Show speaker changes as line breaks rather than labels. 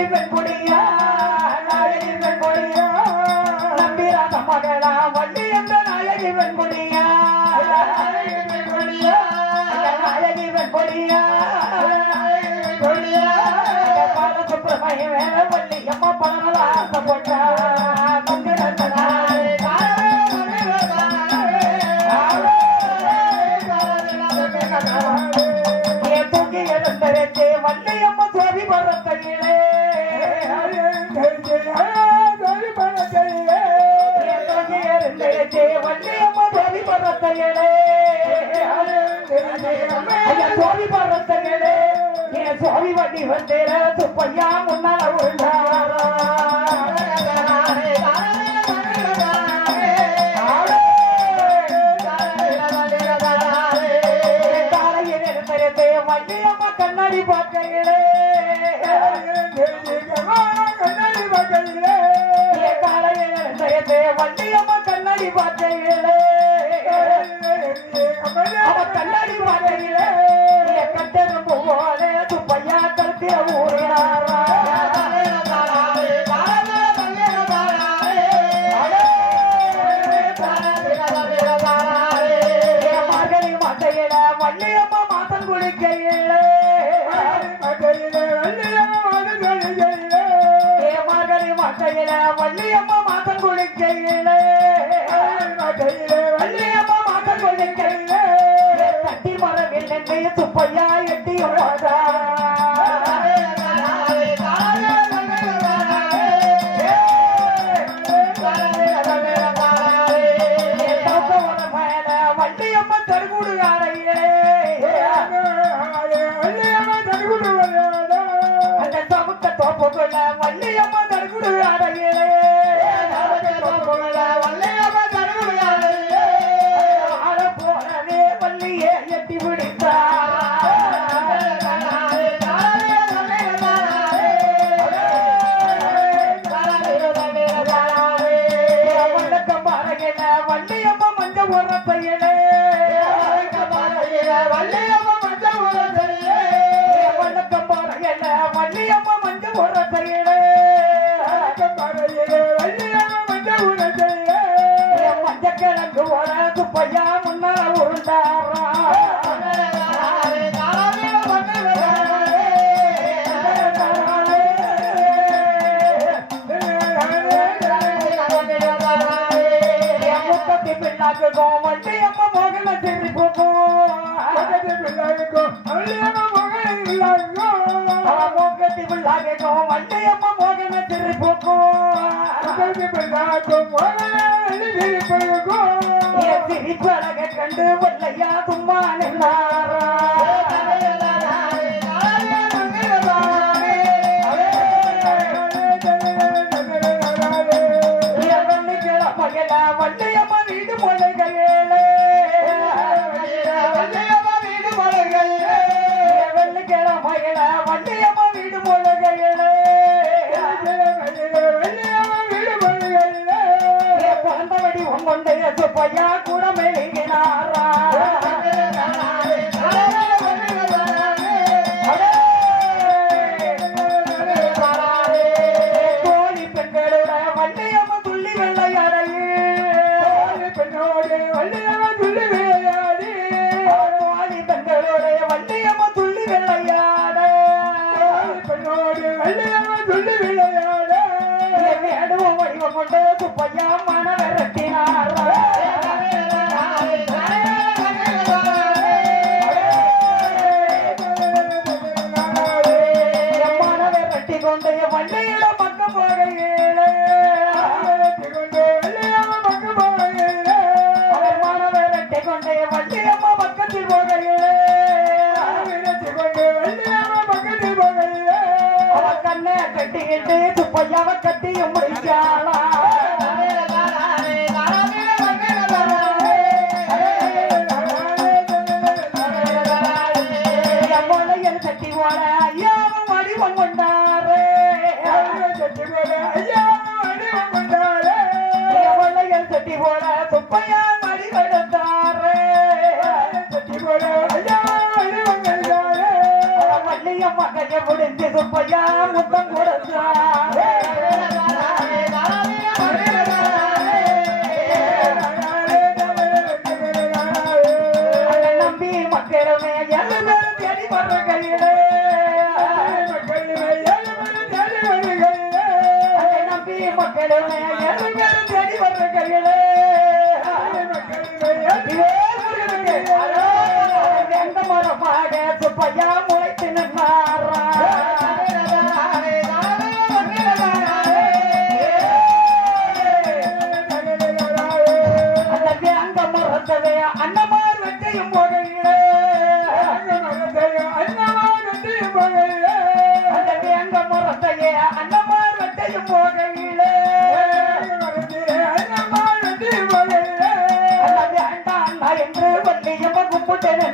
என்ற பொடியா பெண் பொடியா நாயகி பெண் கொடியா நம்பிராத மகளா வள்ளி என்ற நாயகி பொடியா கொடியா பொடியா பெண் பொடியா பொடியா பெண் கொடியா கொடியா பால சுப்பிரமணிய வேல வள்ளி அம்மா பணங்களா ஆசைப்பட்டா சோதி ஐயா சோதி பரத்தையிலே என் சோதி வண்டி வந்தேன் துப்பையா முன்னால உள்ள வள்ளியம்மா மாத்தம் குளிக்கையில வள்ளியம்மா மாத்தம் குளிக்கையில தட்டி மரவில் நின்று துப்பையா எட்டி வள்ளியம்மா பிடித்தார் வள்ளியம்மா மஞ்ச உரப்பையிலே வணக்கம் பாறையில வள்ளியம்மா மஞ்ச உரப்பையிலே மஞ்ச கிழங்கு வர துப்பையா முன்னால உருண்டாரா முத்தத்தி பிள்ளாக்குக்கும் வள்ளியம்மா மோகன சிரிப்புக்கும் மோகத்தி பிள்ளாக்குக்கும் வள்ளியம்மா மோகன சிரிப்புக்கும் என் சிரிப்பழக கண்டு வல்லையா தும்மா நின்னா வெள்ளிக்கிழமையில வள்ளியம்மா வீடு முளைகளே பிறந்தபடி உங்கொண்டு சுப்பையா கூட மெழுகினாரா? கோழி துள்ளி வெள்ளையறையே கோழி வடிவம் கொண்டு சுப்பையா கொண்டு வள்ளியில பக்கம் போகையிலே அவர் கொண்டு வள்ளியம்மா பக்கத்தில் போகையிலே கண்ணை கட்டிக்கிட்டு துப்பையாவ கட்டியும் முடிச்சாளா? எம்மலையில் கட்டி போல ஐயாவும் வடிவம் கொண்டாரே. எம்மலையில் செட்டி போல சுப்பையா வடிவெடுத்தாரே வள்ளிய வள்ளியம் மகைய முடிஞ்சு சுப்பையா முத்தம் கொடுத்தாரே. நம்பி மக்களுமே எல்லாரும் தேடி வர்ற கையிலே நம்பி மக்களுமே எல்லாரும் தேடி வர்ற கையிலே எந்த மரமாக சுப்பையா முளைத்து நின்றாரா அந்த மரத்தவே அன்னமார் வெட்டையும் போகையிலே அந்த